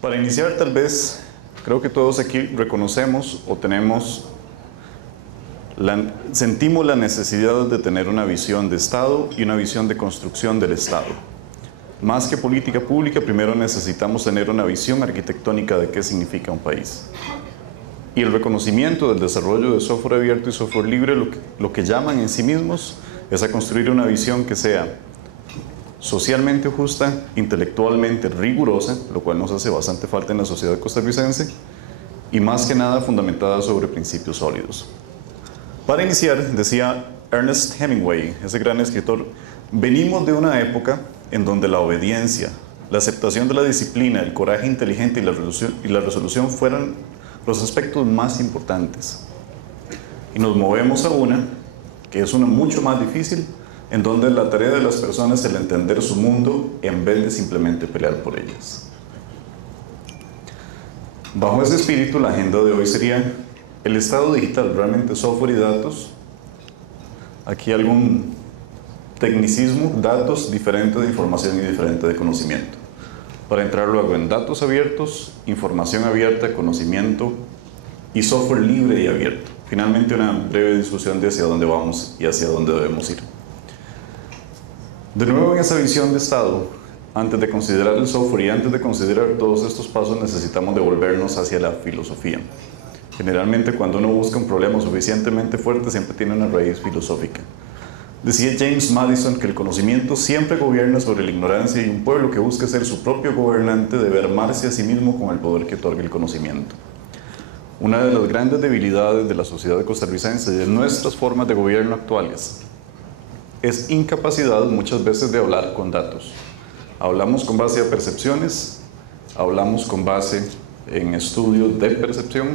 Para iniciar, tal vez, creo que todos aquí reconocemos o sentimos la necesidad de tener una visión de Estado y una visión de construcción del Estado. Más que política pública, primero necesitamos tener una visión arquitectónica de qué significa un país. Y el reconocimiento del desarrollo de software abierto y software libre, lo que llaman en sí mismos, es a construir una visión que sea socialmente justa, intelectualmente rigurosa, lo cual nos hace bastante falta en la sociedad costarricense, y más que nada fundamentada sobre principios sólidos. Para iniciar, decía Ernest Hemingway, ese gran escritor, venimos de una época en donde la obediencia, la aceptación de la disciplina, el coraje inteligente y la resolución fueron los aspectos más importantes. Y nos movemos a una, que es una mucho más difícil, en donde la tarea de las personas es el entender su mundo en vez de simplemente pelear por ellas. Bajo ese espíritu, la agenda de hoy sería el estado digital, realmente software y datos. Aquí algún tecnicismo, datos diferente de información y diferente de conocimiento. Para entrar luego en datos abiertos, información abierta, conocimiento y software libre y abierto. Finalmente una breve discusión de hacia dónde vamos y hacia dónde debemos ir. De nuevo en esa visión de Estado, antes de considerar el software y antes de considerar todos estos pasos necesitamos devolvernos hacia la filosofía. Generalmente cuando uno busca un problema suficientemente fuerte siempre tiene una raíz filosófica. Decía James Madison que el conocimiento siempre gobierna sobre la ignorancia y un pueblo que busca ser su propio gobernante debe armarse a sí mismo con el poder que otorga el conocimiento. Una de las grandes debilidades de la sociedad costarricense y de nuestras formas de gobierno actuales es incapacidad muchas veces de hablar con datos. Hablamos con base a percepciones, hablamos con base en estudios de percepción,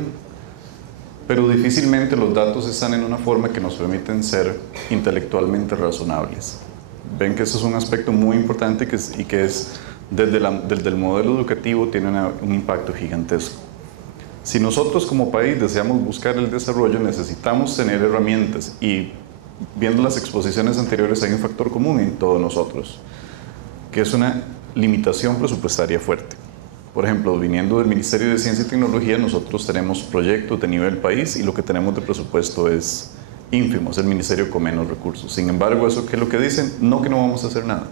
pero difícilmente los datos están en una forma que nos permiten ser intelectualmente razonables. Ven que eso es un aspecto muy importante y que es desde el modelo educativo tiene un impacto gigantesco. Si nosotros como país deseamos buscar el desarrollo, necesitamos tener herramientas y viendo las exposiciones anteriores hay un factor común en todos nosotros, que es una limitación presupuestaria fuerte. Por ejemplo, viniendo del Ministerio de Ciencia y Tecnología, nosotros tenemos proyectos de nivel país y lo que tenemos de presupuesto es ínfimo, es el ministerio con menos recursos. Sin embargo, ¿eso qué es lo que dicen? No, que no vamos a hacer nada.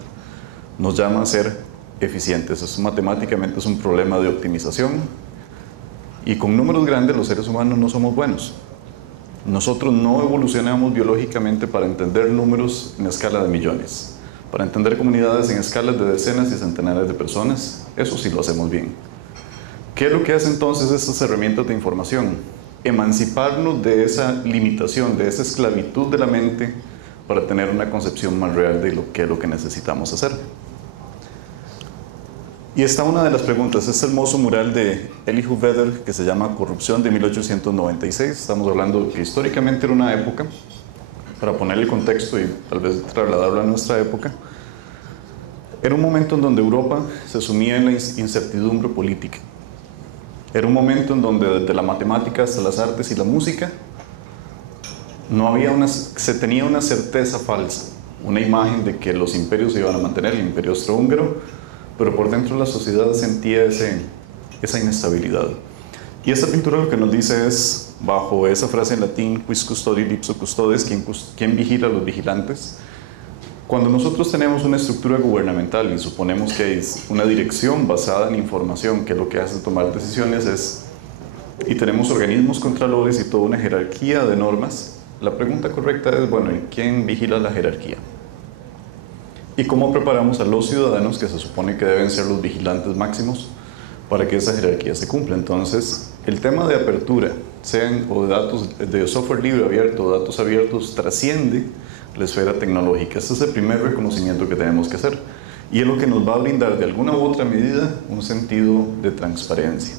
Nos llama a ser eficientes. Eso matemáticamente es un problema de optimización y con números grandes los seres humanos no somos buenos. Nosotros no evolucionamos biológicamente para entender números en escala de millones. Para entender comunidades en escalas de decenas y centenares de personas, eso sí lo hacemos bien. ¿Qué es lo que hace entonces estas herramientas de información? Emanciparnos de esa limitación, de esa esclavitud de la mente para tener una concepción más real de lo que es lo que necesitamos hacer. Y está una de las preguntas, es el hermoso mural de Elihu Vedder que se llama Corrupción de 1896. Estamos hablando que históricamente era una época, para ponerle contexto y tal vez trasladarlo a nuestra época, era un momento en donde Europa se sumía en la incertidumbre política. Era un momento en donde desde la matemática hasta las artes y la música se tenía una certeza falsa, una imagen de que los imperios se iban a mantener, el imperio austrohúngaro, pero por dentro la sociedad sentía esa inestabilidad. Y esta pintura lo que nos dice es, bajo esa frase en latín, quis custodit ipso custodes, ¿quién vigila a los vigilantes? Cuando nosotros tenemos una estructura gubernamental y suponemos que es una dirección basada en información, que lo que hace tomar decisiones y tenemos organismos contralores y toda una jerarquía de normas, la pregunta correcta es, bueno, ¿quién vigila la jerarquía? ¿Y cómo preparamos a los ciudadanos que se supone que deben ser los vigilantes máximos para que esa jerarquía se cumpla? Entonces, el tema de apertura, sean o de datos, de software libre abierto o datos abiertos, trasciende la esfera tecnológica. Este es el primer reconocimiento que tenemos que hacer. Y es lo que nos va a brindar de alguna u otra medida un sentido de transparencia.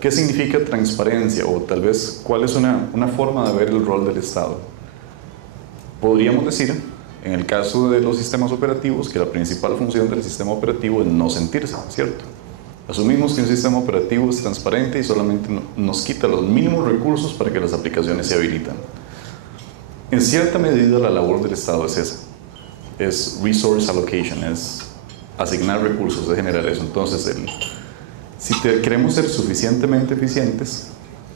¿Qué significa transparencia? O tal vez, ¿cuál es una forma de ver el rol del Estado? Podríamos decir, en el caso de los sistemas operativos, que la principal función del sistema operativo es no sentirse, ¿cierto? Asumimos que un sistema operativo es transparente y solamente nos quita los mínimos recursos para que las aplicaciones se habiliten. En cierta medida la labor del Estado es esa, es resource allocation, es asignar recursos, es generar eso. Entonces Si queremos ser suficientemente eficientes,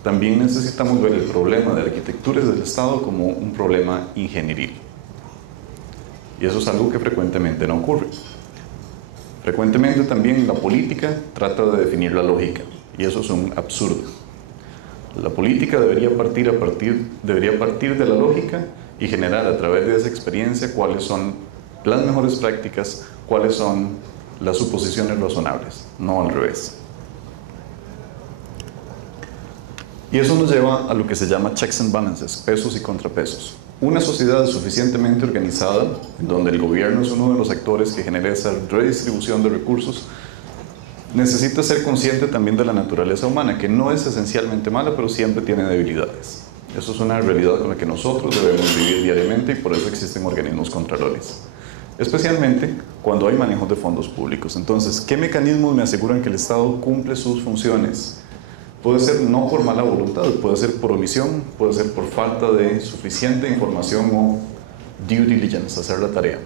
también necesitamos ver el problema de arquitecturas del Estado como un problema ingenieril. Y eso es algo que frecuentemente no ocurre. Frecuentemente también la política trata de definir la lógica, y eso es un absurdo. La política debería partir de la lógica y generar a través de esa experiencia cuáles son las mejores prácticas, cuáles son las suposiciones razonables, no al revés. Y eso nos lleva a lo que se llama checks and balances, pesos y contrapesos. Una sociedad suficientemente organizada, en donde el gobierno es uno de los actores que genera esa redistribución de recursos, necesita ser consciente también de la naturaleza humana, que no es esencialmente mala, pero siempre tiene debilidades. Eso es una realidad con la que nosotros debemos vivir diariamente y por eso existen organismos contralores. Especialmente cuando hay manejos de fondos públicos. Entonces, ¿qué mecanismos me aseguran que el Estado cumple sus funciones? Puede ser no por mala voluntad, puede ser por omisión, puede ser por falta de suficiente información o due diligence, hacer la tarea.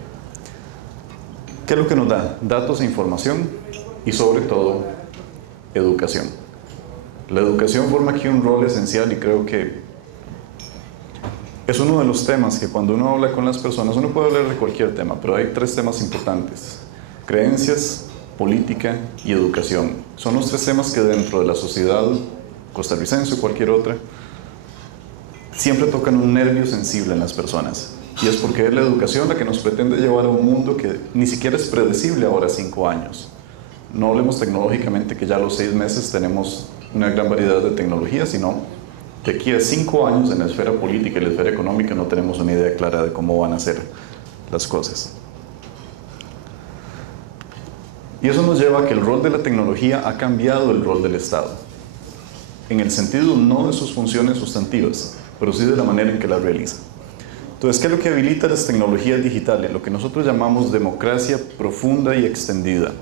¿Qué es lo que nos da? Datos e información y sobre todo educación. La educación forma aquí un rol esencial y creo que es uno de los temas que cuando uno habla con las personas, uno puede hablar de cualquier tema, pero hay tres temas importantes: creencias, política y educación. Son los tres temas que dentro de la sociedad costarricense o cualquier otra siempre tocan un nervio sensible en las personas. Y es porque es la educación la que nos pretende llevar a un mundo que ni siquiera es predecible ahora a 5 años. No hablemos tecnológicamente que ya a los 6 meses tenemos una gran variedad de tecnologías, sino que aquí a 5 años en la esfera política y la esfera económica no tenemos una idea clara de cómo van a ser las cosas. Y eso nos lleva a que el rol de la tecnología ha cambiado el rol del Estado, en el sentido no de sus funciones sustantivas, pero sí de la manera en que las realiza. Entonces, ¿qué es lo que habilita las tecnologías digitales? Lo que nosotros llamamos democracia profunda y extendida.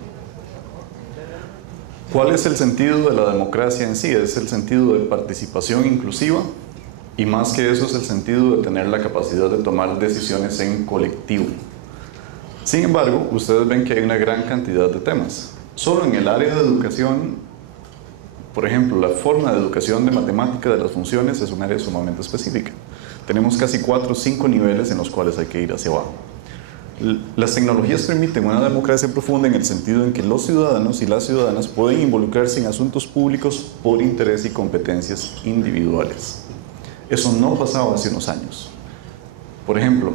¿Cuál es el sentido de la democracia en sí? Es el sentido de participación inclusiva y más que eso es el sentido de tener la capacidad de tomar decisiones en colectivo. Sin embargo, ustedes ven que hay una gran cantidad de temas. Solo en el área de educación, por ejemplo, la forma de educación de matemática de las funciones es un área sumamente específica. Tenemos casi 4 o 5 niveles en los cuales hay que ir hacia abajo. Las tecnologías permiten una democracia profunda en el sentido en que los ciudadanos y las ciudadanas pueden involucrarse en asuntos públicos por interés y competencias individuales. Eso no pasaba hace unos años. Por ejemplo,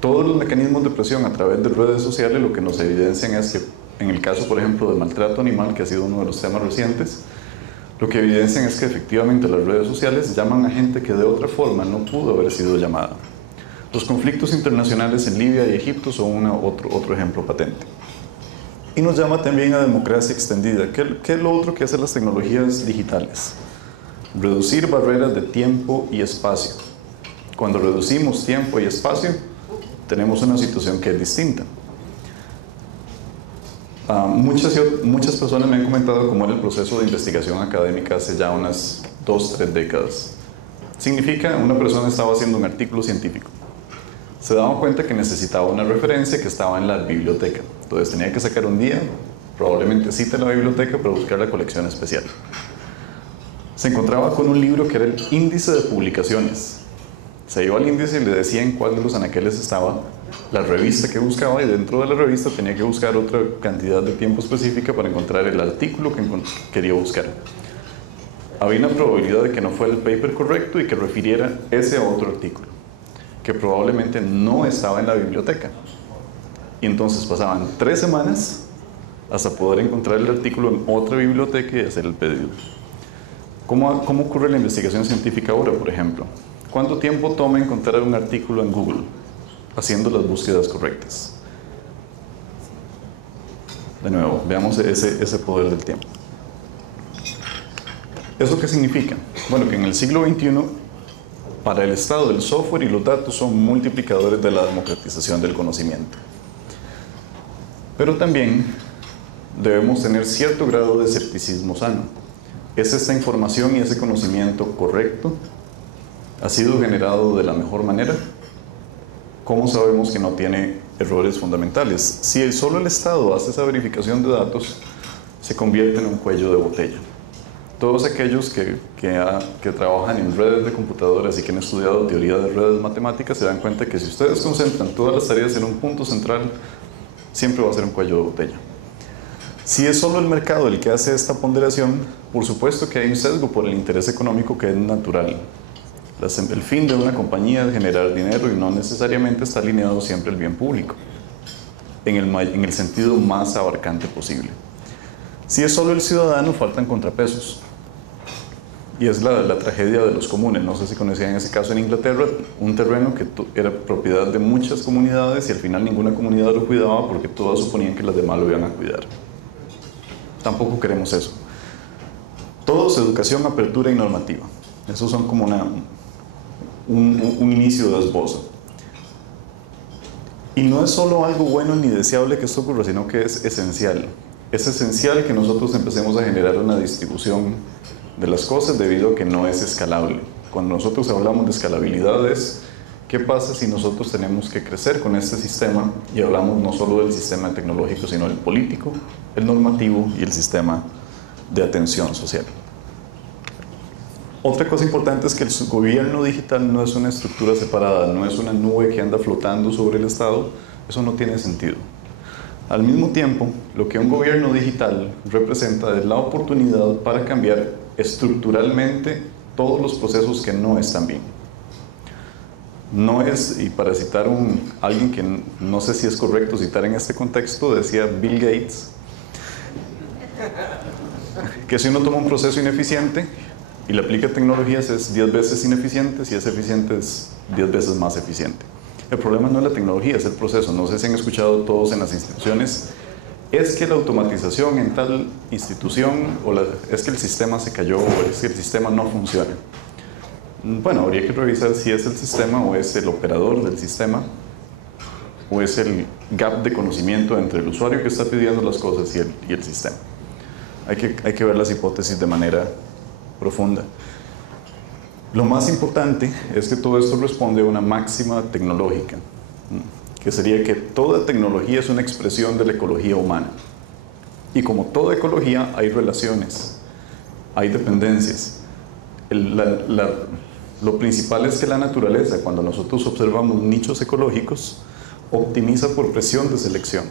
todos los mecanismos de presión a través de redes sociales lo que nos evidencian es que, en el caso, por ejemplo, del maltrato animal, que ha sido uno de los temas recientes, lo que evidencian es que efectivamente las redes sociales llaman a gente que de otra forma no pudo haber sido llamada. Los conflictos internacionales en Libia y Egipto son otro ejemplo patente. Y nos llama también a democracia extendida. ¿Qué es lo otro que hacen las tecnologías digitales? Reducir barreras de tiempo y espacio. Cuando reducimos tiempo y espacio, tenemos una situación que es distinta. Muchas personas me han comentado cómo era el proceso de investigación académica hace ya unas 2 o 3 décadas. Significa, una persona estaba haciendo un artículo científico. Se daba cuenta que necesitaba una referencia que estaba en la biblioteca. Entonces tenía que sacar un día, probablemente cita a la biblioteca para buscar la colección especial. Se encontraba con un libro que era el índice de publicaciones. Se iba al índice y le decía en cuál de los anaqueles estaba la revista que buscaba y dentro de la revista tenía que buscar otra cantidad de tiempo específica para encontrar el artículo que quería buscar. Había una probabilidad de que no fuera el paper correcto y que refiriera ese a otro artículo, que probablemente no estaba en la biblioteca. Y entonces pasaban 3 semanas hasta poder encontrar el artículo en otra biblioteca y hacer el pedido. ¿Cómo ocurre la investigación científica ahora, por ejemplo? ¿Cuánto tiempo toma encontrar un artículo en Google haciendo las búsquedas correctas? De nuevo, veamos ese poder del tiempo. ¿Eso qué significa? Bueno, que en el siglo XXI, para el Estado, el software y los datos son multiplicadores de la democratización del conocimiento. Pero también debemos tener cierto grado de escepticismo sano. ¿Es esta información y ese conocimiento correcto? ¿Ha sido generado de la mejor manera? ¿Cómo sabemos que no tiene errores fundamentales? Si solo el Estado hace esa verificación de datos, se convierte en un cuello de botella. Todos aquellos que trabajan en redes de computadoras y que han estudiado teoría de redes matemáticas se dan cuenta que si ustedes concentran todas las tareas en un punto central, siempre va a ser un cuello de botella. Si es solo el mercado el que hace esta ponderación, por supuesto que hay un sesgo por el interés económico que es natural. El fin de una compañía es generar dinero y no necesariamente está alineado siempre al bien público, en el sentido más abarcante posible. Si es solo el ciudadano, faltan contrapesos. Y es la tragedia de los comunes. No sé si conocían ese caso en Inglaterra, un terreno que era propiedad de muchas comunidades y al final ninguna comunidad lo cuidaba porque todas suponían que las demás lo iban a cuidar. Tampoco queremos eso. Todos educación, apertura y normativa. Esos son como un inicio de esbozo. Y no es solo algo bueno ni deseable que esto ocurra, sino que es esencial. Es esencial que nosotros empecemos a generar una distribución de las cosas debido a que no es escalable. Cuando nosotros hablamos de escalabilidad es ¿qué pasa si nosotros tenemos que crecer con este sistema? Y hablamos no solo del sistema tecnológico, sino del político, el normativo y el sistema de atención social. Otra cosa importante es que el gobierno digital no es una estructura separada, no es una nube que anda flotando sobre el Estado. Eso no tiene sentido. Al mismo tiempo, lo que un gobierno digital representa es la oportunidad para cambiar estructuralmente todos los procesos que no están bien. No es, y para citar a alguien que no sé si es correcto citar en este contexto, decía Bill Gates, que si uno toma un proceso ineficiente y le aplica tecnologías es 10 veces ineficiente, si es eficiente es 10 veces más eficiente. El problema no es la tecnología, es el proceso. No sé si han escuchado todos en las instituciones, es que la automatización en tal institución, es que el sistema se cayó, o es que el sistema no funciona. Bueno, habría que revisar si es el sistema o es el operador del sistema o es el gap de conocimiento entre el usuario que está pidiendo las cosas y el sistema. Hay que ver las hipótesis de manera profunda. Lo más importante es que todo esto responde a una máxima tecnológica, que sería que toda tecnología es una expresión de la ecología humana. Y como toda ecología hay relaciones, hay dependencias. Lo principal es que la naturaleza, cuando nosotros observamos nichos ecológicos, optimiza por presión de selección.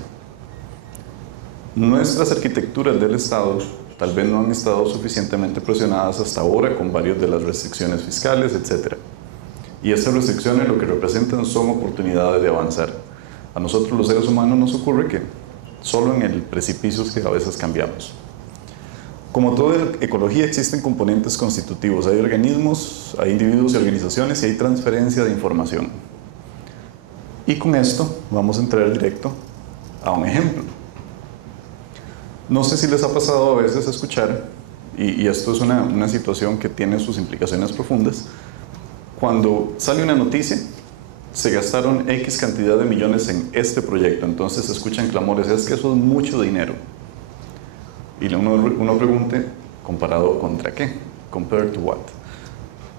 Nuestras arquitecturas del Estado tal vez no han estado suficientemente presionadas hasta ahora con varias de las restricciones fiscales, etc. Y estas restricciones lo que representan son oportunidades de avanzar. A nosotros los seres humanos nos ocurre que solo en el precipicio es que a veces cambiamos. Como toda ecología existen componentes constitutivos, hay organismos, hay individuos y organizaciones y hay transferencia de información. Y con esto vamos a entrar directo a un ejemplo. No sé si les ha pasado a veces escuchar, y esto es una situación que tiene sus implicaciones profundas, cuando sale una noticia, se gastaron X cantidad de millones en este proyecto, entonces se escuchan clamores, es que eso es mucho dinero. Y uno pregunta, ¿comparado contra qué? ¿Compared to what?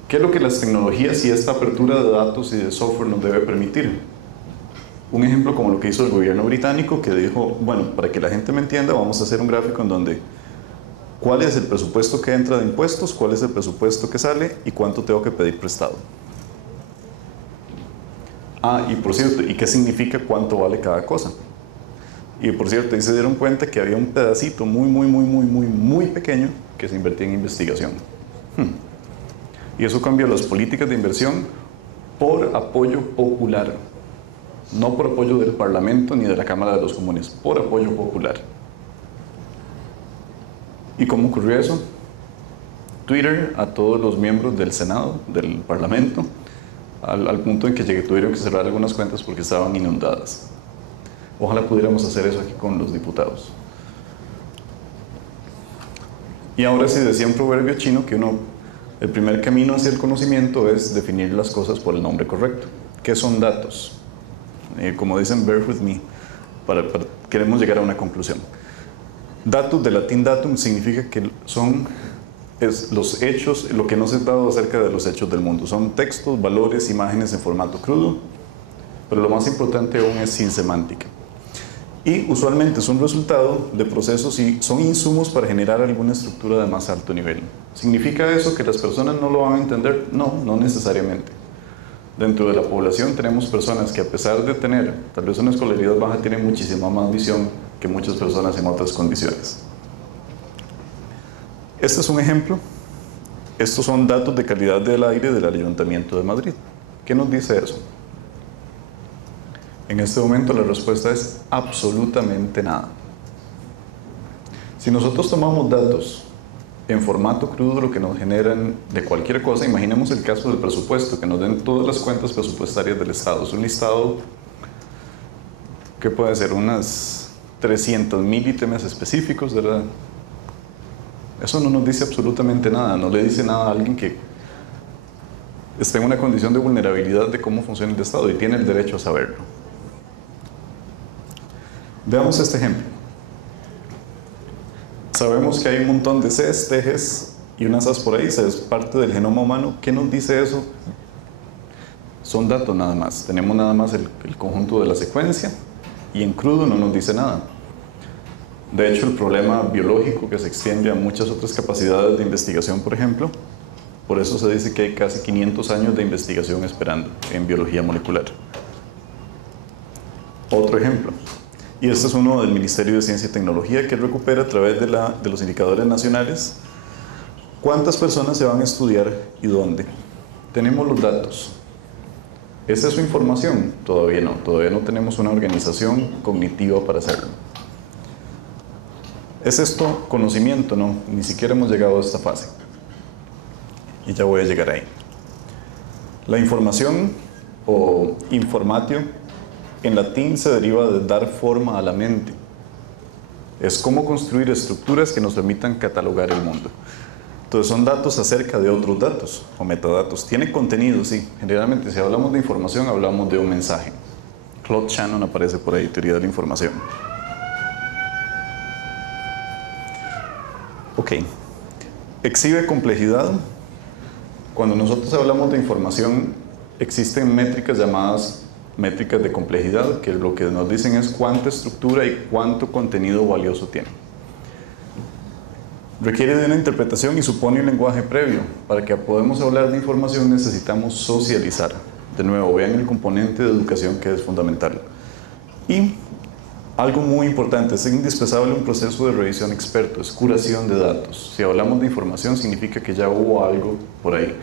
¿Qué es lo que las tecnologías y esta apertura de datos y de software nos debe permitir? Un ejemplo como lo que hizo el gobierno británico, que dijo, bueno, para que la gente me entienda, vamos a hacer un gráfico en donde cuál es el presupuesto que entra de impuestos, cuál es el presupuesto que sale y cuánto tengo que pedir prestado. Ah, y por cierto, ¿y qué significa cuánto vale cada cosa? Y por cierto, ahí se dieron cuenta que había un pedacito muy pequeño que se invertía en investigación. Y eso cambió las políticas de inversión por apoyo popular. No por apoyo del Parlamento ni de la Cámara de los Comunes, por apoyo popular. ¿Y cómo ocurrió eso? Twitter a todos los miembros del Senado, del Parlamento, al punto en que tuvieron que cerrar algunas cuentas porque estaban inundadas. Ojalá pudiéramos hacer eso aquí con los diputados. Y ahora sí decía un proverbio chino que el primer camino hacia el conocimiento es definir las cosas por el nombre correcto. ¿Qué son datos? Como dicen, bear with me, queremos llegar a una conclusión. Datus, del latín datum, significa que los hechos, lo que nos he dado acerca de los hechos del mundo. Son textos, valores, imágenes en formato crudo, pero lo más importante aún es sin semántica. Y usualmente son resultado de procesos y son insumos para generar alguna estructura de más alto nivel. ¿Significa eso que las personas no lo van a entender? No, no necesariamente. Dentro de la población tenemos personas que, a pesar de tener tal vez una escolaridad baja, tienen muchísima más visión que muchas personas en otras condiciones. Este es un ejemplo. Estos son datos de calidad del aire del Ayuntamiento de Madrid. ¿Qué nos dice eso? En este momento la respuesta es absolutamente nada. Si nosotros tomamos datos en formato crudo, lo que nos generan de cualquier cosa, imaginemos el caso del presupuesto, que nos den todas las cuentas presupuestarias del Estado. Es un listado que puede ser unas 300.000 ítems específicos, ¿verdad? Eso no nos dice absolutamente nada, no le dice nada a alguien que está en una condición de vulnerabilidad de cómo funciona el Estado y tiene el derecho a saberlo. Veamos este ejemplo. Sabemos que hay un montón de Cs, TGs y unas As por ahí, es parte del genoma humano. ¿Qué nos dice eso? Son datos nada más. Tenemos nada más el conjunto de la secuencia y en crudo no nos dice nada. De hecho, el problema biológico que se extiende a muchas otras capacidades de investigación, por ejemplo, por eso se dice que hay casi 500 años de investigación esperando en biología molecular. Otro ejemplo. Y este es uno del Ministerio de Ciencia y Tecnología, que recupera a través de los indicadores nacionales cuántas personas se van a estudiar y dónde. Tenemos los datos. ¿Esa es su información? Todavía no tenemos una organización cognitiva para hacerlo. ¿Es esto conocimiento? No, ni siquiera hemos llegado a esta fase. Y ya voy a llegar ahí. La información o informatio en latín se deriva de dar forma a la mente. Es cómo construir estructuras que nos permitan catalogar el mundo. Entonces son datos acerca de otros datos o metadatos. Tiene contenido, sí. Generalmente si hablamos de información hablamos de un mensaje. Claude Shannon aparece por ahí, teoría de la información. Ok. Exhibe complejidad. Cuando nosotros hablamos de información existen métricas llamadas métricas de complejidad, que lo que nos dicen es cuánta estructura y cuánto contenido valioso tiene. Requiere de una interpretación y supone un lenguaje previo. Para que podamos hablar de información necesitamos socializar. De nuevo, vean el componente de educación que es fundamental. Y algo muy importante, es indispensable un proceso de revisión experto, es curación de datos. Si hablamos de información significa que ya hubo algo por ahí.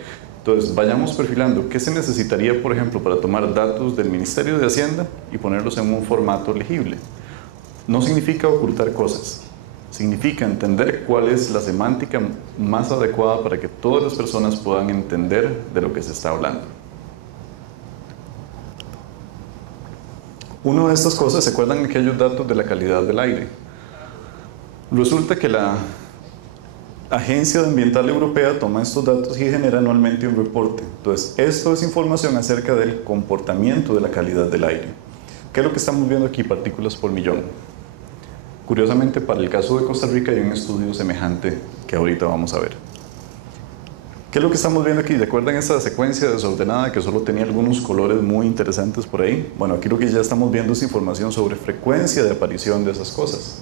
Entonces, vayamos perfilando qué se necesitaría, por ejemplo, para tomar datos del Ministerio de Hacienda y ponerlos en un formato legible. No significa ocultar cosas, significa entender cuál es la semántica más adecuada para que todas las personas puedan entender de lo que se está hablando. Una de estas cosas, ¿se acuerdan de aquellos datos de la calidad del aire? Resulta que la Agencia Ambiental Europea toma estos datos y genera anualmente un reporte. Entonces, esto es información acerca del comportamiento de la calidad del aire. ¿Qué es lo que estamos viendo aquí? Partículas por millón. Curiosamente, para el caso de Costa Rica hay un estudio semejante que ahorita vamos a ver. ¿Qué es lo que estamos viendo aquí? ¿Recuerdan esa secuencia desordenada que solo tenía algunos colores muy interesantes por ahí? Bueno, aquí lo que ya estamos viendo es información sobre frecuencia de aparición de esas cosas.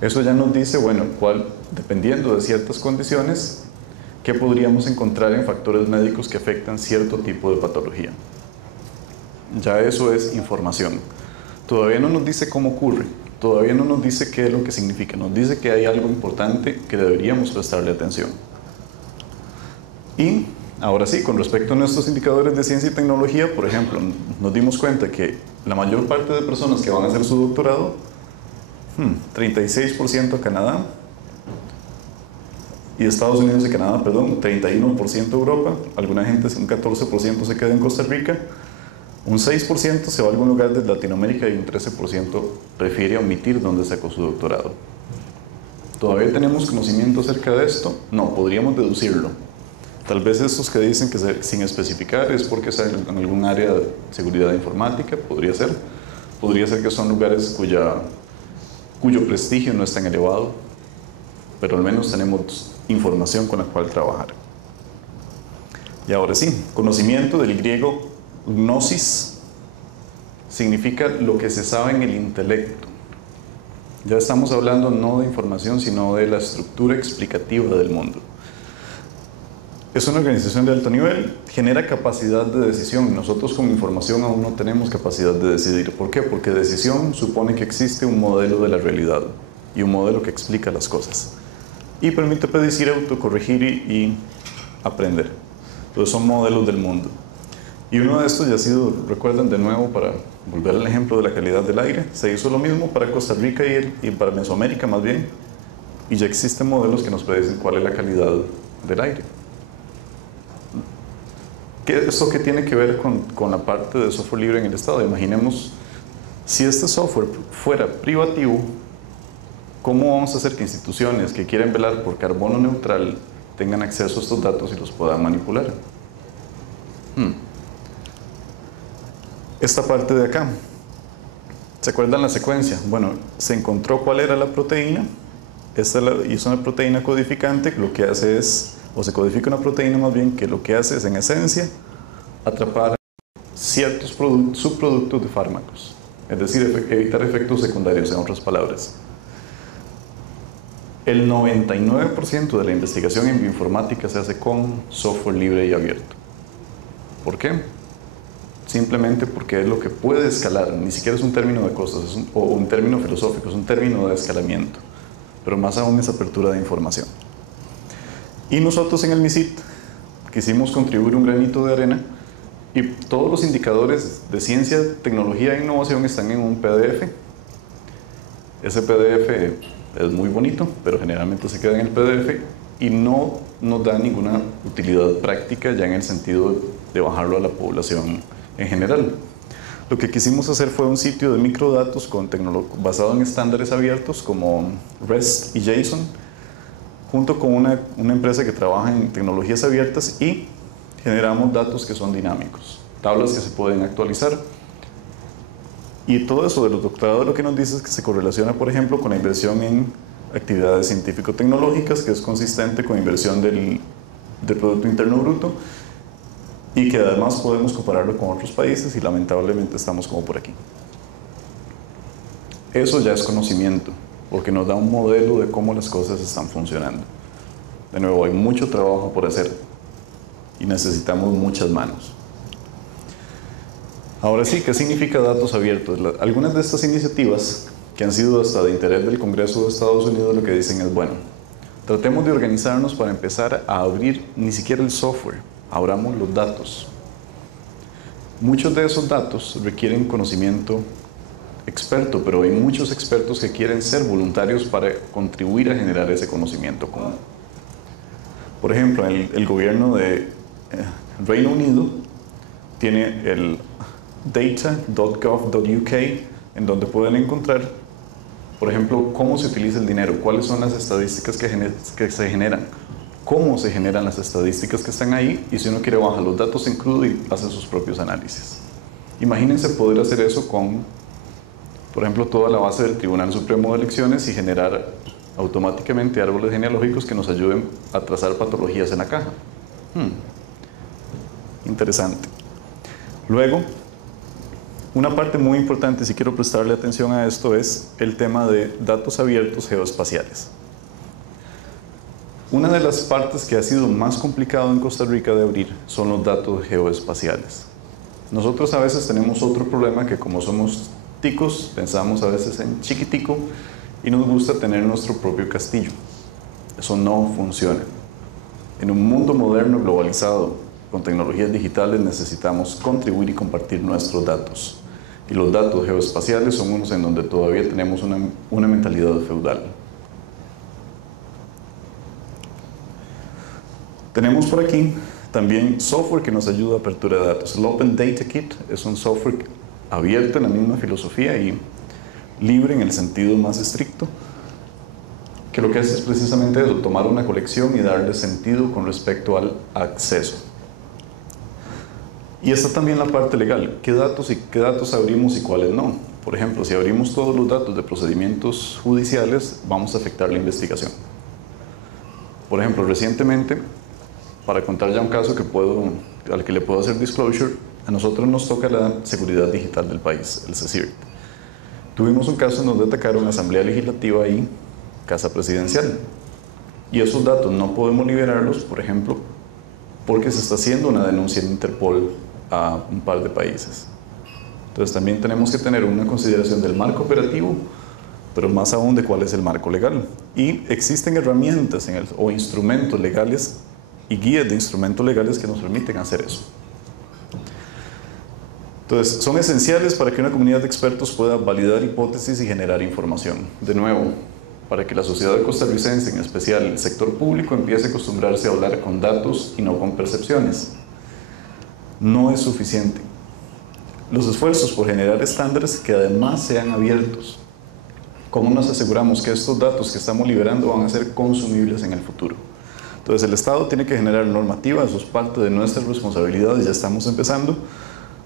Eso ya nos dice, bueno, dependiendo de ciertas condiciones, qué podríamos encontrar en factores médicos que afectan cierto tipo de patología. Ya eso es información. Todavía no nos dice cómo ocurre, todavía no nos dice qué es lo que significa, nos dice que hay algo importante que deberíamos prestarle atención. Y ahora sí, con respecto a nuestros indicadores de ciencia y tecnología, por ejemplo, nos dimos cuenta que la mayor parte de personas que van a hacer su doctorado, 36% Canadá, y Estados Unidos y Canadá, perdón, 31% Europa, alguna gente, un 14% se queda en Costa Rica, un 6% se va a algún lugar de Latinoamérica y un 13% prefiere omitir dónde sacó su doctorado. ¿Todavía tenemos conocimiento acerca de esto? No, podríamos deducirlo. Tal vez estos que dicen que sin especificar es porque están en algún área de seguridad informática, podría ser. Podría ser que son lugares cuyo prestigio no es tan elevado, pero al menos tenemos información con la cual trabajar. Y ahora sí, conocimiento del griego gnosis significa lo que se sabe en el intelecto. Ya estamos hablando no de información, sino de la estructura explicativa del mundo. Es una organización de alto nivel, genera capacidad de decisión. Nosotros con información aún no tenemos capacidad de decidir. ¿Por qué? Porque decisión supone que existe un modelo de la realidad y un modelo que explica las cosas. Y permite predecir, autocorregir y aprender. Entonces son modelos del mundo. Y uno de estos ya ha sido, recuerden de nuevo, para volver al ejemplo de la calidad del aire, se hizo lo mismo para Costa Rica y para Mesoamérica más bien, y ya existen modelos que nos predicen cuál es la calidad del aire. ¿Esto qué tiene que ver con la parte de software libre en el Estado? Imaginemos, si este software fuera privativo, ¿cómo vamos a hacer que instituciones que quieren velar por carbono neutral tengan acceso a estos datos y los puedan manipular? Esta parte de acá, ¿se acuerdan la secuencia? Bueno, se encontró cuál era la proteína, hizo una proteína codificante, que lo que hace es, o se codifica una proteína más bien, que lo que hace es en esencia atrapar ciertos subproductos de fármacos, es decir, evitar efectos secundarios, en otras palabras. El 99% de la investigación en bioinformática se hace con software libre y abierto. ¿Por qué? Simplemente porque es lo que puede escalar, ni siquiera es un término de costos, o un término filosófico, es un término de escalamiento, pero más aún es apertura de información. Y nosotros en el MISIT quisimos contribuir un granito de arena y todos los indicadores de ciencia, tecnología e innovación están en un PDF. Ese PDF es muy bonito, pero generalmente se queda en el PDF y no nos da ninguna utilidad práctica ya en el sentido de bajarlo a la población en general. Lo que quisimos hacer fue un sitio de microdatos basado en estándares abiertos como REST y JSON, junto con una empresa que trabaja en tecnologías abiertas, y generamos datos que son dinámicos, tablas que se pueden actualizar. Y todo eso de los doctorados lo que nos dice es que se correlaciona, por ejemplo, con la inversión en actividades científico-tecnológicas, que es consistente con inversión del Producto Interno Bruto, y que además podemos compararlo con otros países, y lamentablemente estamos como por aquí. Eso ya es conocimiento, porque nos da un modelo de cómo las cosas están funcionando. De nuevo, hay mucho trabajo por hacer y necesitamos muchas manos. Ahora sí, ¿qué significa datos abiertos? Algunas de estas iniciativas, que han sido hasta de interés del Congreso de Estados Unidos, lo que dicen es, bueno, tratemos de organizarnos para empezar a abrir ni siquiera el software, abramos los datos. Muchos de esos datos requieren conocimiento experto, pero hay muchos expertos que quieren ser voluntarios para contribuir a generar ese conocimiento común. Por ejemplo, el gobierno de Reino Unido tiene el data.gov.uk, en donde pueden encontrar, por ejemplo, cómo se utiliza el dinero, cuáles son las estadísticas que se generan, cómo se generan las estadísticas que están ahí, y si uno quiere bajar los datos en crudo y hace sus propios análisis. Imagínense poder hacer eso con, por ejemplo, toda la base del Tribunal Supremo de Elecciones y generar automáticamente árboles genealógicos que nos ayuden a trazar patologías en la caja. Interesante. Luego, una parte muy importante, si quiero prestarle atención a esto, es el tema de datos abiertos geoespaciales. Una de las partes que ha sido más complicado en Costa Rica de abrir son los datos geoespaciales. Nosotros a veces tenemos otro problema, que como somos ticos, pensamos a veces en chiquitico y nos gusta tener nuestro propio castillo. Eso no funciona. En un mundo moderno, globalizado, con tecnologías digitales, necesitamos contribuir y compartir nuestros datos. Y los datos geoespaciales son unos en donde todavía tenemos una mentalidad feudal. Tenemos por aquí también software que nos ayuda a apertura de datos. El Open Data Kit es un software abierto en la misma filosofía y libre en el sentido más estricto, que lo que hace es precisamente eso, tomar una colección y darle sentido con respecto al acceso. Y está también la parte legal, qué datos abrimos y cuáles no. Por ejemplo, si abrimos todos los datos de procedimientos judiciales, vamos a afectar la investigación. Por ejemplo, recientemente, para contar ya un caso al que le puedo hacer disclosure, A nosotros nos toca la seguridad digital del país, el CECIRT. Tuvimos un caso en donde atacaron Asamblea Legislativa y Casa Presidencial. Y esos datos no podemos liberarlos, por ejemplo, porque se está haciendo una denuncia en Interpol a un par de países. Entonces también tenemos que tener una consideración del marco operativo, pero más aún de cuál es el marco legal. Y existen herramientas o instrumentos legales y guías de instrumentos legales que nos permiten hacer eso. Entonces, son esenciales para que una comunidad de expertos pueda validar hipótesis y generar información. De nuevo, para que la sociedad costarricense, en especial el sector público, empiece a acostumbrarse a hablar con datos y no con percepciones. No es suficiente. Los esfuerzos por generar estándares que además sean abiertos. ¿Cómo nos aseguramos que estos datos que estamos liberando van a ser consumibles en el futuro? Entonces, el Estado tiene que generar normativa, eso es parte de nuestra responsabilidad y ya estamos empezando,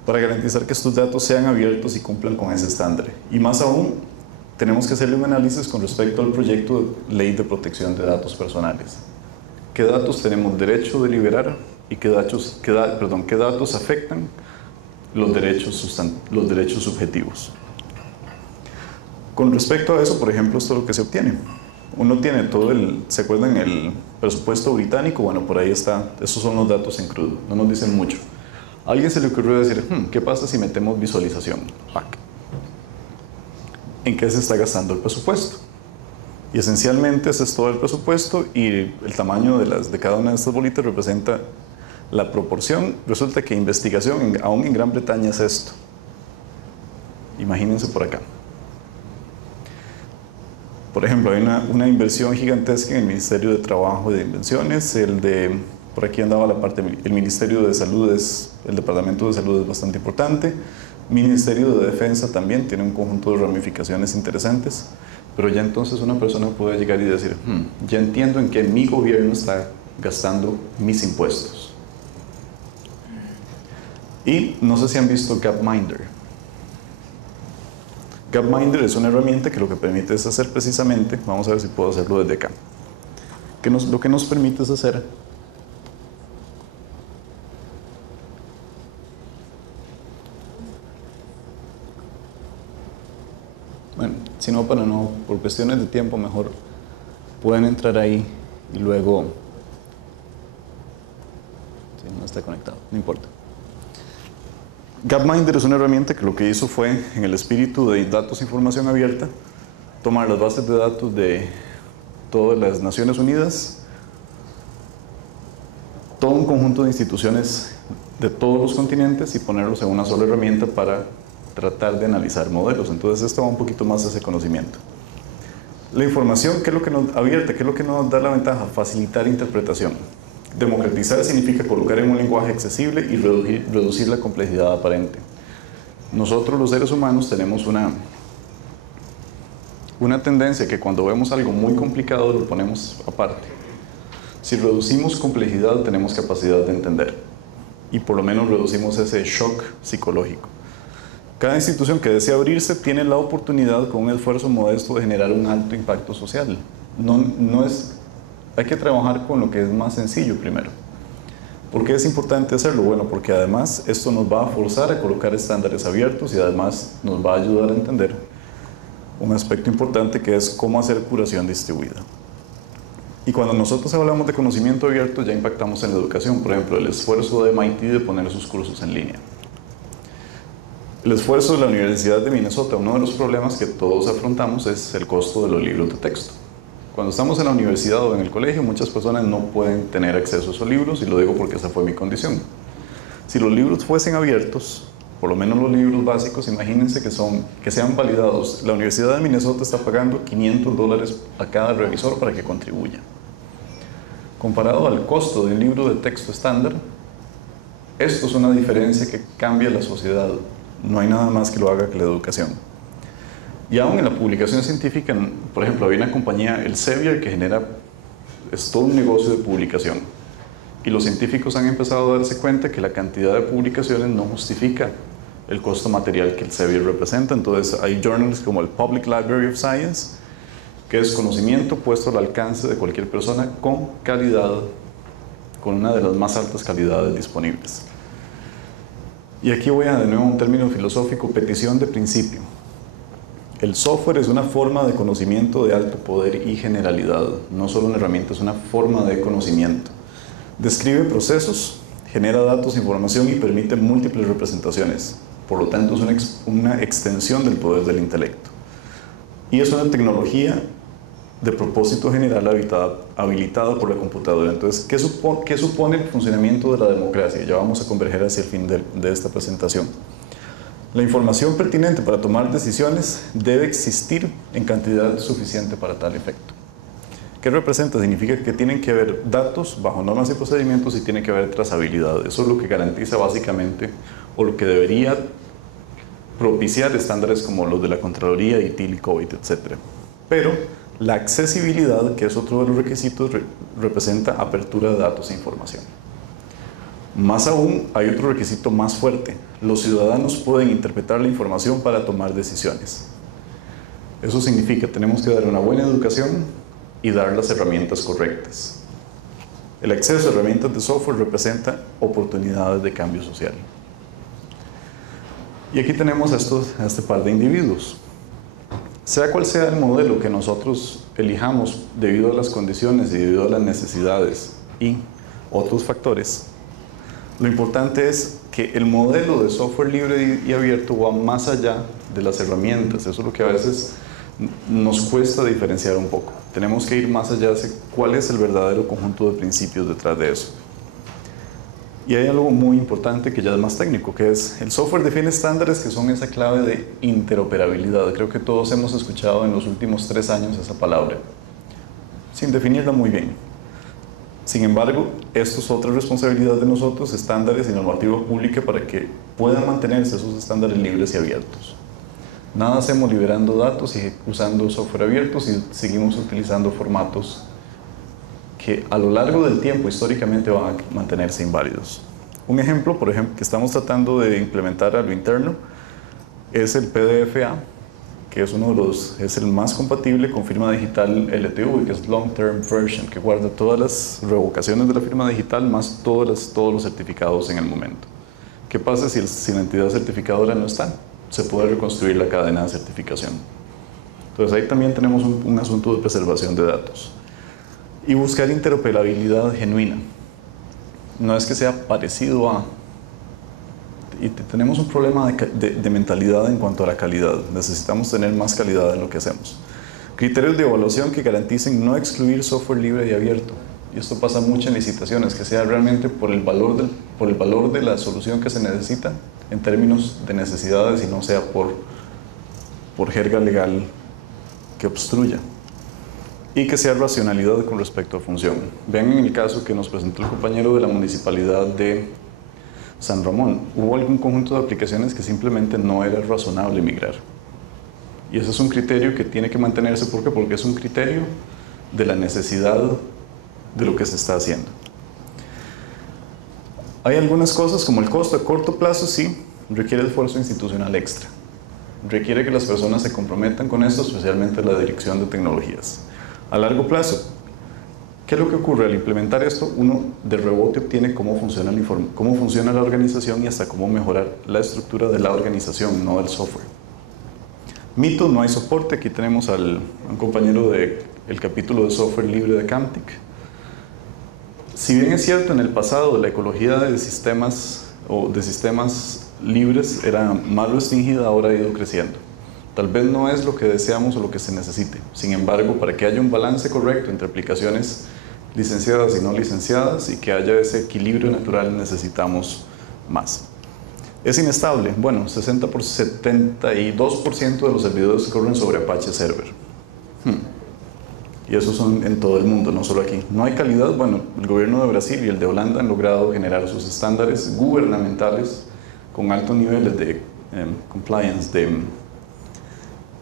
para garantizar que estos datos sean abiertos y cumplan con ese estándar. Y más aún, tenemos que hacerle un análisis con respecto al proyecto de Ley de Protección de Datos Personales. ¿Qué datos tenemos derecho de liberar y qué datos afectan los derechos subjetivos? Con respecto a eso, por ejemplo, esto es lo que se obtiene. Uno tiene todo ¿se acuerdan el presupuesto británico? Bueno, por ahí está, esos son los datos en crudo, no nos dicen mucho. A alguien se le ocurrió decir, ¿qué pasa si metemos visualización? ¡Pac! ¿En qué se está gastando el presupuesto? Y esencialmente ese es todo el presupuesto y el tamaño de cada una de estas bolitas representa la proporción. Resulta que investigación, aún en Gran Bretaña, es esto. Imagínense por acá. Por ejemplo, hay una inversión gigantesca en el Ministerio de Trabajo y de Invenciones, por aquí andaba la parte, el Ministerio de Salud el Departamento de Salud es bastante importante, Ministerio de Defensa también tiene un conjunto de ramificaciones interesantes, pero ya entonces una persona puede llegar y decir, ya entiendo en qué mi gobierno está gastando mis impuestos. Y no sé si han visto Gapminder. Gapminder es una herramienta que lo que permite es hacer precisamente, vamos a ver si puedo hacerlo desde acá, lo que nos permite es hacer si no, por cuestiones de tiempo, mejor pueden entrar ahí y luego, si no está conectado, no importa. Gapminder es una herramienta que lo que hizo fue, en el espíritu de datos e información abierta, tomar las bases de datos de todas las Naciones Unidas, todo un conjunto de instituciones de todos los continentes y ponerlos en una sola herramienta para tratar de analizar modelos. Entonces esto va un poquito más a ese conocimiento. La información, ¿qué es lo que nos abierta? ¿Qué es lo que nos da la ventaja? Facilitar interpretación. Democratizar significa colocar en un lenguaje accesible y reducir la complejidad aparente. Nosotros los seres humanos tenemos una tendencia que cuando vemos algo muy complicado lo ponemos aparte. Si reducimos complejidad tenemos capacidad de entender y por lo menos reducimos ese shock psicológico. Cada institución que desea abrirse tiene la oportunidad, con un esfuerzo modesto, de generar un alto impacto social. Hay que trabajar con lo que es más sencillo primero. ¿Por qué es importante hacerlo? Bueno, porque además esto nos va a forzar a colocar estándares abiertos y además nos va a ayudar a entender un aspecto importante que es cómo hacer curación distribuida. Y cuando nosotros hablamos de conocimiento abierto ya impactamos en la educación. Por ejemplo, el esfuerzo de MIT de poner sus cursos en línea. El esfuerzo de la Universidad de Minnesota, uno de los problemas que todos afrontamos es el costo de los libros de texto. Cuando estamos en la universidad o en el colegio, muchas personas no pueden tener acceso a esos libros, y lo digo porque esa fue mi condición. Si los libros fuesen abiertos, por lo menos los libros básicos, imagínense que sean validados. La Universidad de Minnesota está pagando $500 a cada revisor para que contribuya. Comparado al costo de un libro de texto estándar, esto es una diferencia que cambia la sociedad. No hay nada más que lo haga que la educación. Y aún en la publicación científica, por ejemplo, había una compañía, el Sevier, que es todo un negocio de publicación. Y los científicos han empezado a darse cuenta que la cantidad de publicaciones no justifica el costo material que el Sevier representa. Entonces hay journals como el Public Library of Science, que es conocimiento puesto al alcance de cualquier persona con calidad, con una de las más altas calidades disponibles. Y aquí voy de nuevo a un término filosófico, petición de principio. El software es una forma de conocimiento de alto poder y generalidad, no solo una herramienta, es una forma de conocimiento. Describe procesos, genera datos, información y permite múltiples representaciones. Por lo tanto, es una extensión del poder del intelecto. Y es una tecnología de propósito general habilitada por la computadora. Entonces, ¿qué supone el funcionamiento de la democracia? Ya vamos a converger hacia el fin de esta presentación. La información pertinente para tomar decisiones debe existir en cantidad suficiente para tal efecto. ¿Qué representa? Significa que tienen que haber datos bajo normas y procedimientos y tiene que haber trazabilidad. Eso es lo que garantiza básicamente, o lo que debería propiciar estándares como los de la Contraloría, ITIL, COVID, etc. Pero la accesibilidad, que es otro de los requisitos, representa apertura de datos e información. Más aún, hay otro requisito más fuerte. Los ciudadanos pueden interpretar la información para tomar decisiones. Eso significa que tenemos que dar una buena educación y dar las herramientas correctas. El acceso a herramientas de software representa oportunidades de cambio social. Y aquí tenemos a este par de individuos. Sea cual sea el modelo que nosotros elijamos debido a las condiciones y debido a las necesidades y otros factores, lo importante es que el modelo de software libre y abierto va más allá de las herramientas. Eso es lo que a veces nos cuesta diferenciar un poco. Tenemos que ir más allá de cuál es el verdadero conjunto de principios detrás de eso. Y hay algo muy importante que ya es más técnico, que es el software define estándares que son esa clave de interoperabilidad. Creo que todos hemos escuchado en los últimos 3 años esa palabra, sin definirla muy bien. Sin embargo, esto es otra responsabilidad de nosotros, estándares y normativa pública, para que puedan mantenerse esos estándares libres y abiertos. Nada hacemos liberando datos y usando software abierto si seguimos utilizando formatos que a lo largo del tiempo históricamente van a mantenerse inválidos. Un ejemplo, por ejemplo, que estamos tratando de implementar a lo interno es el PDFA, que es el más compatible con firma digital LTV, que es Long Term Version, que guarda todas las revocaciones de la firma digital más todos los certificados en el momento. ¿Qué pasa si la entidad certificadora no está? Se puede reconstruir la cadena de certificación. Entonces ahí también tenemos un asunto de preservación de datos. Y buscar interoperabilidad genuina. No es que sea parecido a... Y tenemos un problema de mentalidad en cuanto a la calidad. Necesitamos tener más calidad en lo que hacemos. Criterios de evaluación que garanticen no excluir software libre y abierto. Y esto pasa mucho en licitaciones, que sea realmente por el valor de la solución que se necesita en términos de necesidades y no sea por jerga legal que obstruya. Y que sea racionalidad con respecto a función. Vean en el caso que nos presentó el compañero de la Municipalidad de San Ramón. Hubo algún conjunto de aplicaciones que simplemente no era razonable migrar. Y ese es un criterio que tiene que mantenerse. ¿Por qué? Porque es un criterio de la necesidad de lo que se está haciendo. Hay algunas cosas como el costo a corto plazo, sí, requiere esfuerzo institucional extra. Requiere que las personas se comprometan con esto, especialmente la dirección de tecnologías. A largo plazo, ¿qué es lo que ocurre? Al implementar esto, uno de rebote obtiene cómo funciona la organización y hasta cómo mejorar la estructura de la organización, no del software. Mito, no hay soporte. Aquí tenemos a un compañero del capítulo de software libre de Camtic. Si bien es cierto, en el pasado la ecología de sistemas libres era más restringida, ahora ha ido creciendo. Tal vez no es lo que deseamos o lo que se necesite. Sin embargo, para que haya un balance correcto entre aplicaciones licenciadas y no licenciadas y que haya ese equilibrio natural, necesitamos más. ¿Es inestable? Bueno, 72% de los servidores corren sobre Apache Server. Y esos son en todo el mundo, no solo aquí. ¿No hay calidad? Bueno, el gobierno de Brasil y el de Holanda han logrado generar sus estándares gubernamentales con altos niveles de compliance, de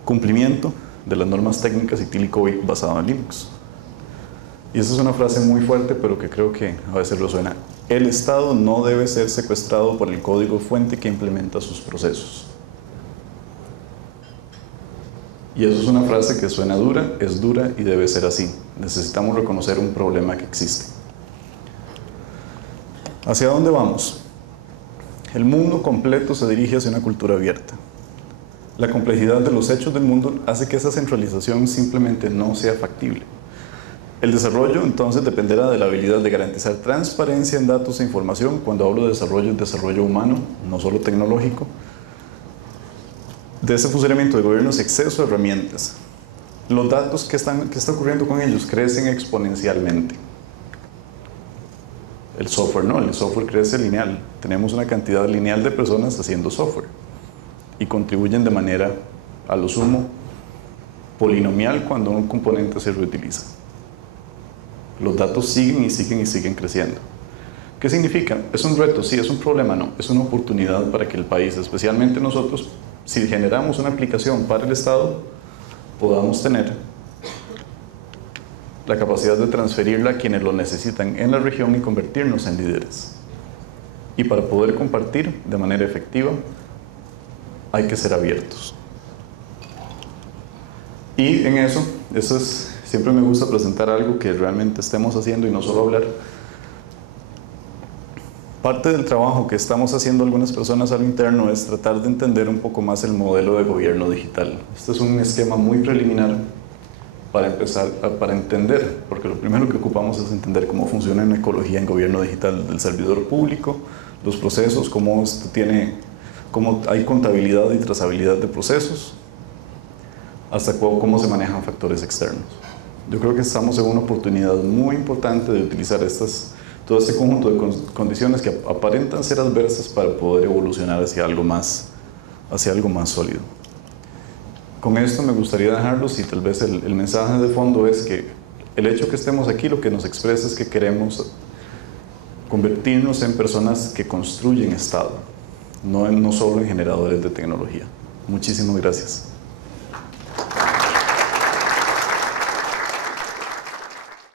cumplimiento de las normas técnicas ITIL y COVID basado en Linux. Y esa es una frase muy fuerte, pero que creo que a veces resuena. El Estado no debe ser secuestrado por el código fuente que implementa sus procesos. Y eso es una frase que suena dura, es dura y debe ser así. Necesitamos reconocer un problema que existe. ¿Hacia dónde vamos? El mundo completo se dirige hacia una cultura abierta. La complejidad de los hechos del mundo hace que esa centralización simplemente no sea factible. El desarrollo entonces dependerá de la habilidad de garantizar transparencia en datos e información. Cuando hablo de desarrollo, es desarrollo humano, no solo tecnológico. De ese funcionamiento de gobierno es exceso de herramientas. Los datos, ¿qué está ocurriendo con ellos? Crecen exponencialmente. El software no, el software crece lineal. Tenemos una cantidad lineal de personas haciendo software y contribuyen de manera, a lo sumo, polinomial cuando un componente se reutiliza. Los datos siguen y siguen y siguen creciendo. ¿Qué significa? ¿Es un reto? Sí. ¿Es un problema? No. Es una oportunidad para que el país, especialmente nosotros, si generamos una aplicación para el Estado, podamos tener la capacidad de transferirla a quienes lo necesitan en la región y convertirnos en líderes. Y para poder compartir de manera efectiva, hay que ser abiertos. Y en eso siempre me gusta presentar algo que realmente estemos haciendo y no solo hablar. Parte del trabajo que estamos haciendo algunas personas a lo interno es tratar de entender un poco más el modelo de gobierno digital. Este es un esquema muy preliminar para empezar, para entender, porque lo primero que ocupamos es entender cómo funciona una ecología en gobierno digital del servidor público, los procesos, cómo hay contabilidad y trazabilidad de procesos, hasta cómo se manejan factores externos. Yo creo que estamos en una oportunidad muy importante de utilizar todo este conjunto de condiciones que aparentan ser adversas para poder evolucionar hacia algo más sólido. Con esto me gustaría dejarlos y tal vez el mensaje de fondo es que el hecho que estemos aquí lo que nos expresa es que queremos convertirnos en personas que construyen Estado, no solo en generadores de tecnología. Muchísimas gracias.